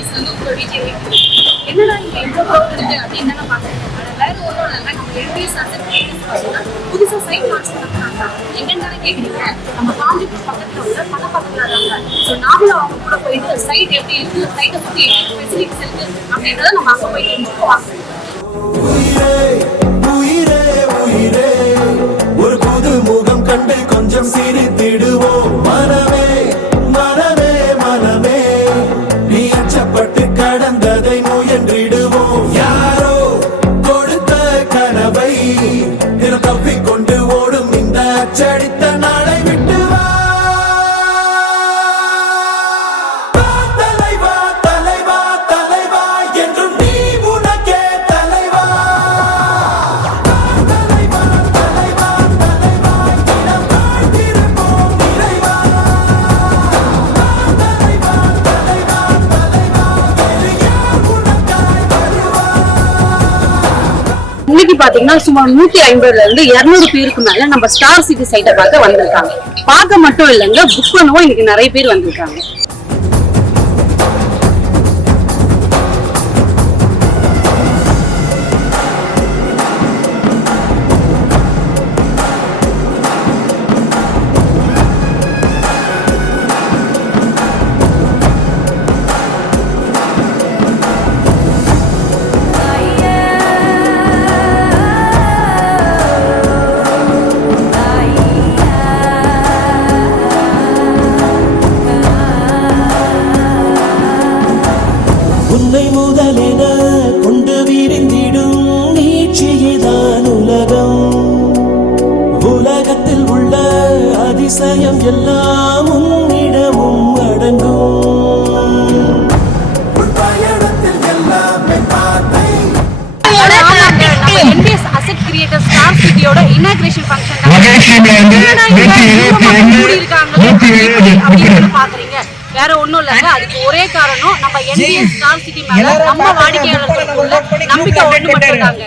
NBS வந்து உங்க வீட்லயே இருக்கு. என்னடா இங்க இவ்வளோ க்ரௌட் இருக்கு அப்படின்னு தானே பார்க்குறீங்க. வேற ஒன்றும் இல்லைன்னா நம்ம NBS அசெட் கிரியேட்டர்ஸ் பார்த்தீங்கன்னா புதுசாக சைட் லான்ச் பண்ணாங்க. எங்கன்னு தானே கேட்குறீங்க. நம்ம காஞ்சிபுரம் பக்கத்தில் உள்ள பக்கத்தில் இருக்காங்க. ஸோ நாமளும் அவங்க கூட போயிட்டு சைட் எப்படி இருக்கு, சைட்டை பற்றி எப்படி ஃபெசிலிட்டிஸ் இருக்கு அப்படின்றத நம்ம அங்கே போய் தெரிஞ்சுக்குவாங்க. ஒரு புது முகம் கண்டு கொஞ்சம் சிரித்திடுவோம். மனமே மனமே மனமே நீ அச்சப்பட்டு கடந்ததை முயன்றிடுவோம். யாரோ கொடுத்த கனவை தப்பிக்கொண்டு ஓடும் இந்த அச்சடித்த நாளை விட்டு வா. தலைவா தலைவா தலைவா என்றும் நீ உனக்கே தலைவா. தலைவா தலைவா தலைவா இடம் வாழ்ந்திருப்போம் நிறைவா. தலைவா தலைவா தலைவா வேறு யார் உனக்காய் வருவா. இன்னைக்கு பாத்தீங்கன்னா சுமார் 150ல இருந்து 200 பேருக்கு மேல நம்ம ஸ்டார் சிட்டி சைட்டை பார்க்க வந்திருக்காங்க. பார்க்க மட்டும் இல்லைங்க, புக் பண்ணவும் இன்னைக்கு நிறைய பேர் வந்திருக்காங்க. உன்னை முதலென கொண்டு விரிந்திடும் நீட்சியேதான் உலகம். உலகத்தில் உள்ள அதிசயம் எல்லாம் உன்னிடமும் அடங்கும். பயணத்தில் எல்லாமே பார்த்தை. NBS அசெட் கிரியேட்டர்ஸ் ஸ்டார் சிட்டியோட இனாகிரேஷன் ஃபங்க்ஷன் பாக்குறீங்க. வேற ஒண்ணும் இல்லைங்க, அதுக்கு ஒரே காரணம் நம்ம NBS ஸ்டார் சிட்டி மேல நம்ம வாடிக்கையாளர்களுக்குள்ள நம்பிக்கை ஒண்ணு மட்டும் தாங்க.